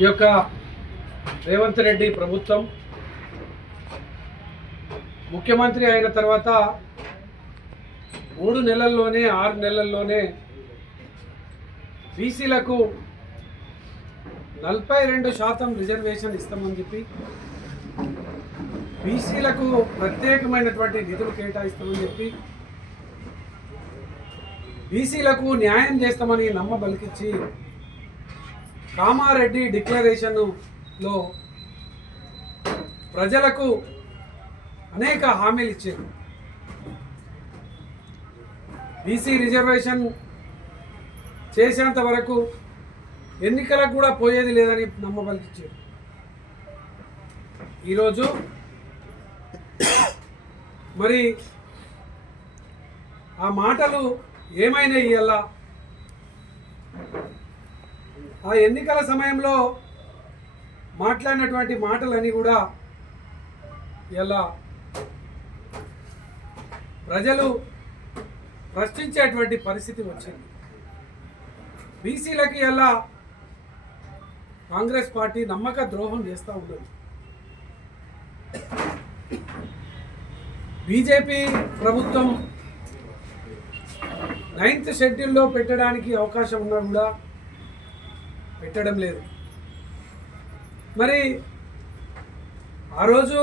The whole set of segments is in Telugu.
ఈ యొక్క రేవంత్ రెడ్డి ప్రభుత్వం ముఖ్యమంత్రి అయిన తర్వాత 3 నెలల్లోనే 6 నెలల్లోనే బీసీలకు 42% రిజర్వేషన్ ఇస్తామని చెప్పి బీసీలకు ప్రత్యేకమైనటువంటి నిధులు కేటాయిస్తామని చెప్పి బీసీలకు న్యాయం చేస్తామని నమ్మబలికిచ్చి కామారెడ్డి డిక్లరేషన్లో ప్రజలకు అనేక హామీలు ఇచ్చారు. బీసీ రిజర్వేషన్ చేసేంత వరకు ఎన్నికలకు కూడా పోయేది లేదని నమ్మబలికిచ్చారు. ఈరోజు మరి ఆ మాటలు ఏమైనా ఇయ్యాల ఆ ఎన్నికల సమయంలో మాట్లాడినటువంటి మాటలన్నీ కూడా ఇలా ప్రజలు ప్రశ్నించేటువంటి పరిస్థితి వచ్చింది. బీసీలకి ఇలా కాంగ్రెస్ పార్టీ నమ్మక ద్రోహం చేస్తూ ఉండదు. బీజేపీ ప్రభుత్వం 9th షెడ్యూల్లో పెట్టడానికి అవకాశం ఉన్నా కూడా పెట్టడం లేదు. మరి ఆ రోజు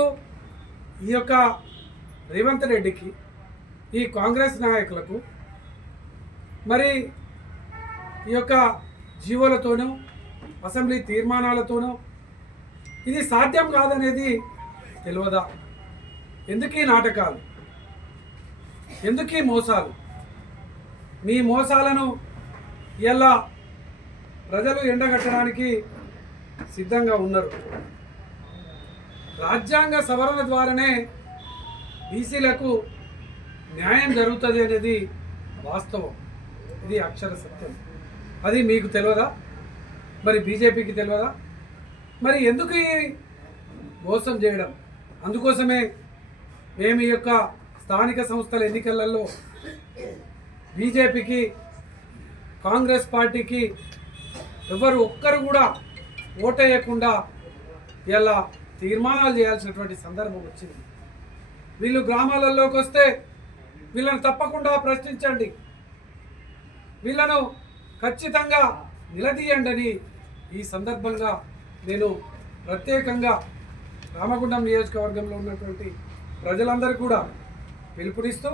ఈ యొక్క రేవంత్ రెడ్డికి ఈ కాంగ్రెస్ నాయకులకు మరి ఈ యొక్క జీవోలతోనూ అసెంబ్లీ తీర్మానాలతోనూ ఇది సాధ్యం కాదనేది తెలియదా? ఎందుకు ఈ నాటకాలు, ఎందుకు ఈ మోసాలు? మీ మోసాలను ఇలా ప్రజలు ఎండగట్టడానికి సిద్ధంగా ఉన్నారు. రాజ్యాంగ సవరణ ద్వారానే బీసీలకు న్యాయం జరుగుతుంది అనేది వాస్తవం, ఇది అక్షర సత్యం. అది మీకు తెలియదా? మరి బీజేపీకి తెలియదా? మరి ఎందుకు ఈ మోసం చేయడం? అందుకోసమే మేము ఈ యొక్క స్థానిక సంస్థల ఎన్నికలలో బీజేపీకి కాంగ్రెస్ పార్టీకి ఎవరు ఒక్కరు కూడా ఓటేయకుండా ఇలా తీర్మానాలు చేయాల్సినటువంటి సందర్భం వచ్చింది. వీళ్ళు గ్రామాలలోకి వస్తే వీళ్ళను తప్పకుండా ప్రశ్నించండి, వీళ్ళను ఖచ్చితంగా నిలదీయండి అని ఈ సందర్భంగా నేను ప్రత్యేకంగా రామగుండం నియోజకవర్గంలో ఉన్నటువంటి ప్రజలందరూ కూడా పిలుపునిస్తూ